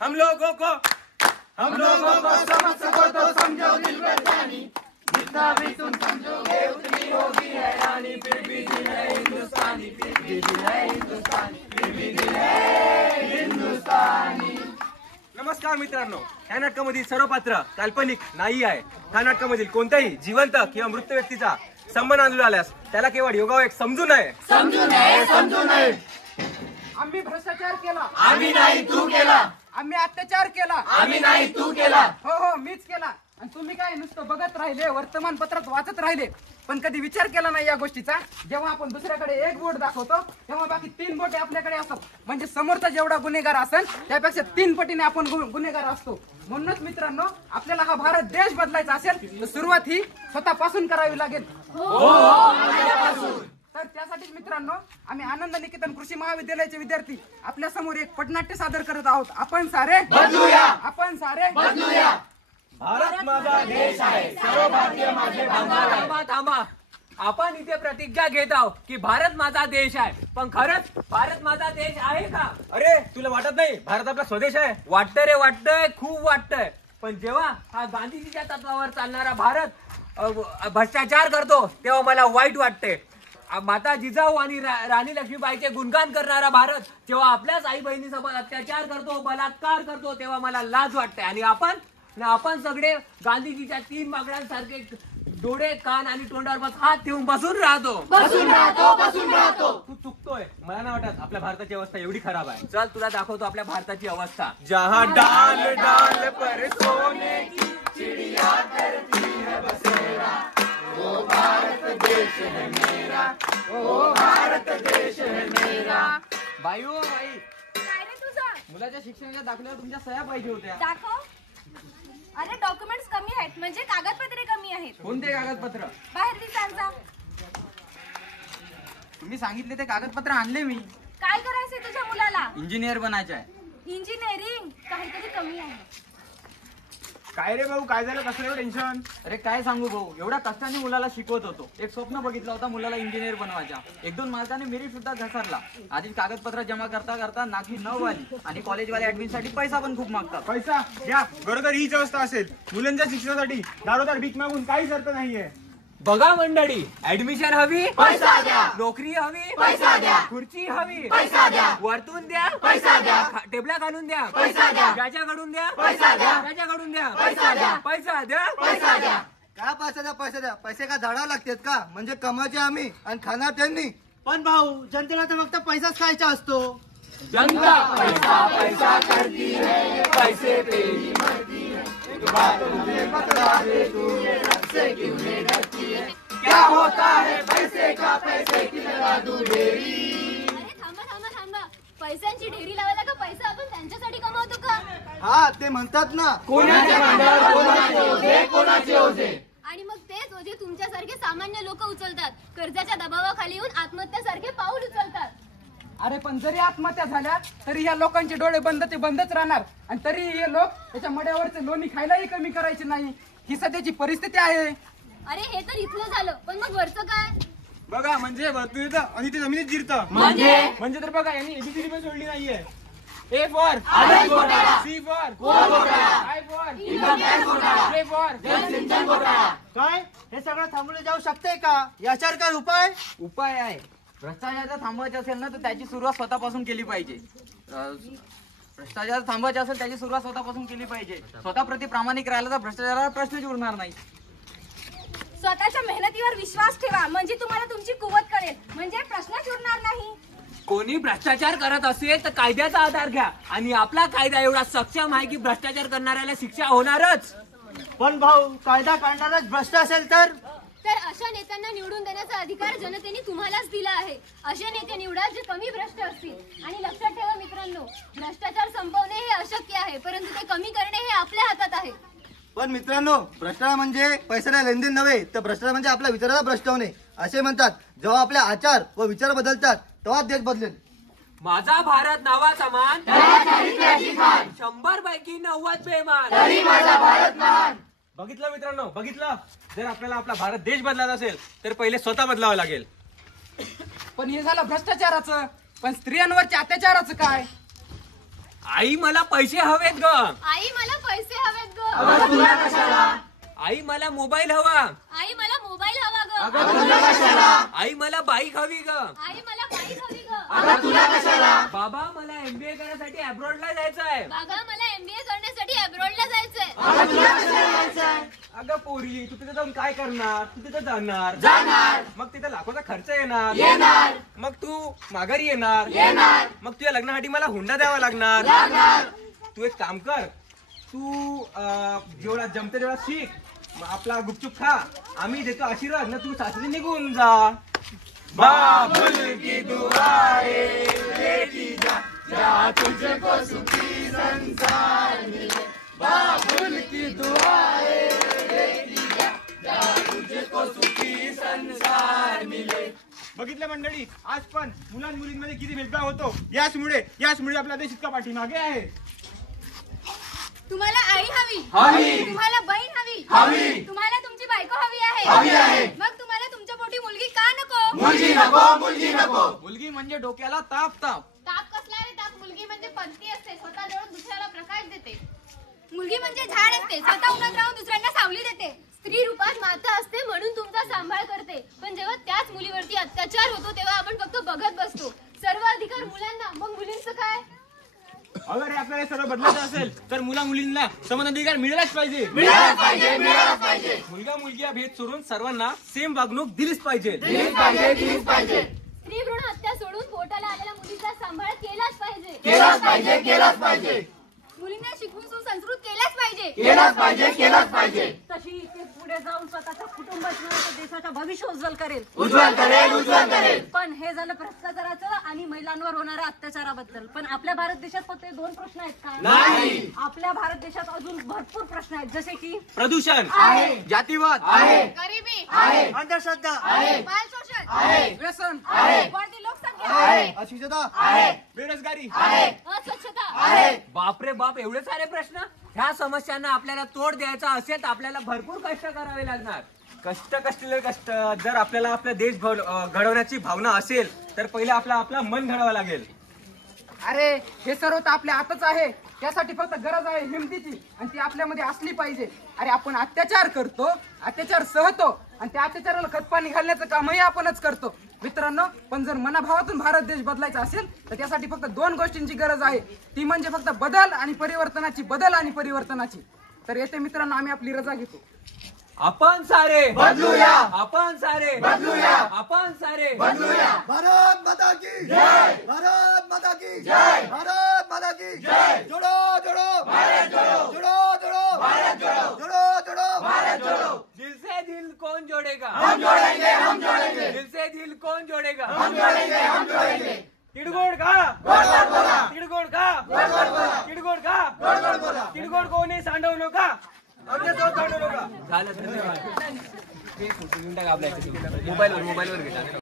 हम लोगों को समझ सको तो समझो दिल पर जानी, जितना भी तुम समझोगे उतनी होगी हैरानी, फिर भी दिल है हिंदुस्तानी, फिर भी दिल है हिंदुस्तानी, फिर भी दिल है हिंदुस्तानी। नमस्कार मित्रांनो, या नाटकामधील सर्व पात्र काल्पनिक नाही आहे। या नाटकामधील कोणत्याही जिवंत किंवा मृत व्यक्तीचा संबंध आढळून आल्यास त्याला केवळ योगायोग समजू नये। आम्ही भ्रष्टाचार केला, आम्ही नाही तू केला, आम्ही अत्याचार केला, आम्ही नाही तू केला। हो मीच केला। आणि तुम्ही काय नुसतं बघत राहिले, वर्तमानपत्रात वाचत राहिले, पण कधी विचार केला नाही या गोष्टीचा। जेव्हा आपण दुसऱ्याकडे एक बोट दाखवतो तेव्हा बाकी 3 बोटे आपल्याकडे असतात, म्हणजे समोरचा जेवढा गुन्हेगार असेल त्यापेक्षा 3 पटीने आपण गुन्हेगार असतो। म्हणूनच मित्रांनो, आपल्याला हा भारत देश बदलायचा असेल तर सुरुवात ही स्वतःपासून करावी लागेल। तर त्यासाठीच मित्रांनो, आम्ही आनंद निकेतन कृषी महाविद्यालयाचे विद्यार्थी आपल्या समोर एक पटनाट्य सादर करत आहोत। आपण सारे बदलूया, आपण सारे बदलूया। भारत माझा देश आहे, सर्व भारतीय माझे थांबा थांबा, आपण इथे प्रतिज्ञा घेत आहोत की भारत माझा देश आहे, पण खरंच भारत माझा देश आहे का? अरे तुला वाटत नाही भारत आपला स्वदेश आहे? वाटतंय रे, वाटतंय, खूप वाटतंय। पण जेव्हा हा गांधीजीच्या तत्वावर चालणारा भारत भ्रष्टाचार करतो तेव्हा मला वाईट वाटते। माता जिजाऊ आणि राणी लक्ष्मीबाईचे गुणगान करणारा भारत जेव्हा आपल्याच आई बहिणीसोबत अत्याचार करतो, बलात्कार करतो, तेव्हा मला लाज वाटते। आणि आपण सगळे गांधीजीच्या 3 मागण्यांसारखे डोळे, कान आणि तोंडावर हात ठेवून बसून राहतो। तू चुकतोय, मला नाही वाटत आपल्या भारताची अवस्था एवढी खराब आहे। चल तुला दाखवतो आपल्या भारताची अवस्था। जहाँ डाल डाल पर सोने की चिड़िया करती है बसेरा, वो भारत देश है मेरा, वो भारत देश है मेरा। बाई हो बाई, काय रे तुझा? मुलाच्या शिक्षणाच्या दाखल्यावर तुमच्या सह्या पाहिजे होत्या। दाखव। अरे डॉक्युमेंट्स कमी आहेत, म्हणजे कागदपत्रे कमी आहेत। कोणते कागदपत्र? बाहेर दिसांचा। तुम्ही सांगितले ते कागदपत्र आणले मी। काय करायचंय तुझ्या मुलाला? इंजिनियर बनायचं आहे। इंजिनिअरिंग काहीतरी कमी आहे। काय रे भाऊ, काय झालं? कसलं टेन्शन? अरे काय सांगू भाऊ, एवढ्या कष्टाने मुलाला शिकवत होतो। एक स्वप्न बघितलं होता मुलाला इंजिनियर बनवायचा। 1-2 मार्काने मेरिट सुद्धा घसरला। आधी कागदपत्र जमा करता करता नाकी 9 वाली, आणि कॉलेजवाले ऍडमिशन साठी पैसा पण खूप मागतात। पैसा घ्या, बरोबर हीच अवस्था असेल। मुलांच्या शिक्षणासाठी दारोदार भीक मागून काहीच अर्थ नाहीये। बघा मंडळी, ऍडमिशन हवी, पैसा द्या। नोकरी हवी, पैसा द्या। खुर्ची हवी, पैसा द्या। वरतून द्या, पैसा द्या। टेबला घालून द्या, पैसा द्या। त्याच्याकडून द्या, पैसा द्या। त्याच्याकडून द्या, पैसा द्या। पैसा द्या, पैसा द्या। काय पैसा द्या, पैसा द्या? पैसे का झाडा लागतात का? म्हणजे कमाचे आम्ही आणि खाणार त्यांनी। पण भाऊ, जनतेला तर फक्त पैसाच खायचा असतो। जनता पैसा करती है, पैसे पे ही मरती है, एक बात मुझे बता दे तू, ये रब से क्यों नहीं डरती है? क्या होता है पैसे का, पैसे की लगा दूं ढेरी। अरे थांबा, पैशांची ढेरी लावायला का? पैसा आपण त्यांच्यासाठी कमावतो का? हा, ते म्हणतात ना, कोणाचे भांडवल, कोणाचे ओझे, कोणाचे ओझे। आणि मग तेच ओझे तुमच्यासारखे सामान्य लोक उचलतात। कर्जाच्या दबावाखाली येऊन आत्महत्यासारखे पाऊल उचलतात। अरे पण जरी आत्महत्या झाल्या तरी या लोकांचे डोळे बंद ते बंदच राहणार, आणि तरी हे लोक त्याच्या मड्यावरचे लोणी खायलाही कमी करायचे नाही। ही सध्याची परिस्थिती आहे। अरे हे तर इथलं झालं, पण मग वरचं काय? बघा, म्हणजे वरतून येतं आणि ते जमिनीत जिरतं। म्हणजे तर बघा, यांनी एबीसीडी पण सोडली नाहीये। A for आदर्श घोटाळा, C for कोल घोटाळा, I for इन्कम टॅक्स घोटाळा, J for जलसिंचन घोटाळा। काय हे सगळं थांबवलं जाऊ शकते का? याच्यावर काय उपाय? उपाय आहे। भ्रष्टाचार थांबवायचा असेल ना तर त्याची सुरुवात स्वतःपासून केली पाहिजे। भ्रष्टाचार थांबवायचा असेल त्याची सुरुवात स्वतःपासून केली पाहिजे। स्वतःप्रती प्रामाणिक राहिला तर भ्रष्टाचाराला प्रश्नच उरणार नाही। स्वतःच्या मेहनतीवर विश्वास ठेवा, म्हणजे तुम्हाला तुमची कुवत कळेल, म्हणजे प्रश्नच उरणार नाही। कोणी भ्रष्टाचार करत असेल तर कायद्याचा आधार घ्या, आणि आपला कायदा एवढा सक्षम आहे की भ्रष्टाचार करणाऱ्याला शिक्षा होणारच। पण भाऊ, कायदा काढणारच भ्रष्ट असेल तर अशा नेत्यांना निवडून देण्याचा अधिकार जनतेने तुम्हालाच दिला आहे। असे नेते निवडा जे कमी भ्रष्ट असतील। आणि लक्षात ठेवा मित्रांनो, भ्रष्टाचार संपवणे हे अशक्य आहे, परंतु ते कमी करणे हे आपल्या हातात आहे। पण मित्रांनो, भ्रष्टाचार म्हणजे पैशाला लेनदेन नव्हे, तर भ्रष्टाचार म्हणजे आपल्या विचाराला भ्रष्ट होणे। असे म्हणतात, जेव्हा आपले आचार व विचार बदलतात तेव्हा देश बदलेल। माझा भारत नावाचा मान 100 पैकी 90 बेमान। बघितलं मित्रांनो, बघितलं? जर आपल्याला आपला भारत देश बदलायचा असेल तर पहिले स्वतः बदलावं लागेल। पण हे झालं भ्रष्टाचाराचं, पण स्त्रियांवरच्या अत्याचाराचं काय? आई मला पैसे हवेत ग. आई मला पैसे हवेत ग. अगं तुला कशाला? आई मला मोबाईल हवा. आई मला मोबाईल हवा ग. अगं तुला कशाला? आई मला बाईक हवी ग. आई मला बाईक हवी ग. अगं तुला कशाला? बाबा मला MBA करण्यासाठी अब्रॉडला जायचं आहे. बाबा मला MBA करण्यासाठी अब्रॉडला जायचंय. अगं तुला कशाला जायचंय? अगं पोरी, तू तिथे जाऊन काय करणार? तू तिथे जाणार, मग तिथे लाखोचा खर्च येणार. मग तू माघारी येणार, मग तुझ्या लग्नासाठी मला हुंडा द्यावा लागणार. तू एक काम कर, तू जेवढा जमते तेवढा शिक, मग आपला गुपचूप खा, आम्ही देतो आशीर्वाद ना, तू सासरी निघून जा. बाबुल की दुआए बेटी जा, जा तुझको सुखी संसार मिले. बाबुल की दुआए बेटी जा, जा तुझको सुखी संसार मिले. बघितलं मंडळी, आज पण मुलांमुलींमध्ये किती भेदभाव होतो. याचमुळे आपला देश इतका पाठीमागे आहे. तुम्हाला आई हवी, तुम्हाला बहीण हवी. तुम्हाला तुमची बायको हवी हवी आहे. आहे. मग तुम्हाला तुमच्या पोटी मुलगी का नको? मुलगी नको. मुलगी म्हणजे डोक्याला ताप. ताप कसला रे ताप? मुलगी म्हणजे पंथी असते, स्वतः जळून दुसऱ्याला प्रकाश देते. मुलगी म्हणजे झाड असते, स्वतः उन्हात राहून दुसऱ्यांना सावली देते. स्त्री रूपात माता असते म्हणून तुमचा सांभाळ करते. पण जेव्हा त्याच मुलीवरती अत्याचार होतो तेव्हा आपण फक्त बघत बसतो. सर्व अधिकार मुलांना, मग मुलींचं काय? अगर हे आपल्याला सर्व बदलायचं असेल तर मुलींना समान अधिकार मिळालाच पाहिजे. मुलगा मुलगी हा भेद सोडून सर्वांना सेम वागणूक दिलीच पाहिजे. स्त्री भ्रूण हत्या सोडून पोटाला आलेल्या मुलीचा सांभाळ केलाच पाहिजे. मुलींना शिकवून सुसंस्कृत केलाच पाहिजे. तशी ते पुढे जाऊन स्वतःच्या कुटुंबाचं देशाचं भविष्य उज्ज्वल करेल. पण हे झालं भ्रष्टाचाराचं आणि महिलांवर होणाऱ्या अत्याचाराबद्दल. पण आपल्या भारत देशात फक्त 2 प्रश्न आहेत का? नाही. आपल्या भारत देशात अजून भरपूर प्रश्न आहेत, जसे की प्रदूषण, जातीवाद, गरिबी, अंधश्रद्धा, बाल शोषण, व्यसन, वाढती लोकसंख्या, अशिक्षितता, बेरोजगारी, अस्वच्छता. बापरे बाप, एवढे सारे प्रश्न. ह्या समस्यांना आपल्याला तोड द्यायचा असेल तर आपल्याला भरपूर कष्ट करावे लागणार. कष्ट. जर आपल्याला आपला देश घडवण्याची भावना असेल तर पहिले आपला मन घडवावं लागेल. अरे हे सर्व तर आपल्या हातच आहे. त्यासाठी फक्त गरज आहे हिमतीची, आणि ती आपल्यामध्ये असली पाहिजे. अरे आपण अत्याचार करतो, अत्याचार सहतो, आणि त्या अत्याचाराला खतपाणी घालण्याचं कामही आपणच करतो मित्रांनो. पण जर मनाभावातून भारत देश बदलायचा असेल तर त्यासाठी फक्त 2 गोष्टींची गरज आहे. ती म्हणजे फक्त बदल आणि परिवर्तनाची. तर येथे मित्रांनो आम्ही आपली रजा घेतो. आपण सारे बदलूया. आपण सारे बदलूया. आपण सारे बदलूया. भारत माता की जय. भारत माता की जय. भारत माता की जय. जोडो जोडो भारत जोडो. जोडो जोडो भारत जोडो. जोडो जोडो भारत जोडो. दिल से दिल कौन जोड़ेगा? हम जोड़ेंगे. दिल से दिल कौन जोड़ेगा? हम जोड़ेंगे. तिडगोड का? गोड बोला. तिडगोड का? तिडगोड का? गोड बोला. तिडगोड कोणी सांडवू नका. सांडवू नका. झालं, धन्यवाद. मोबाईलवर घे.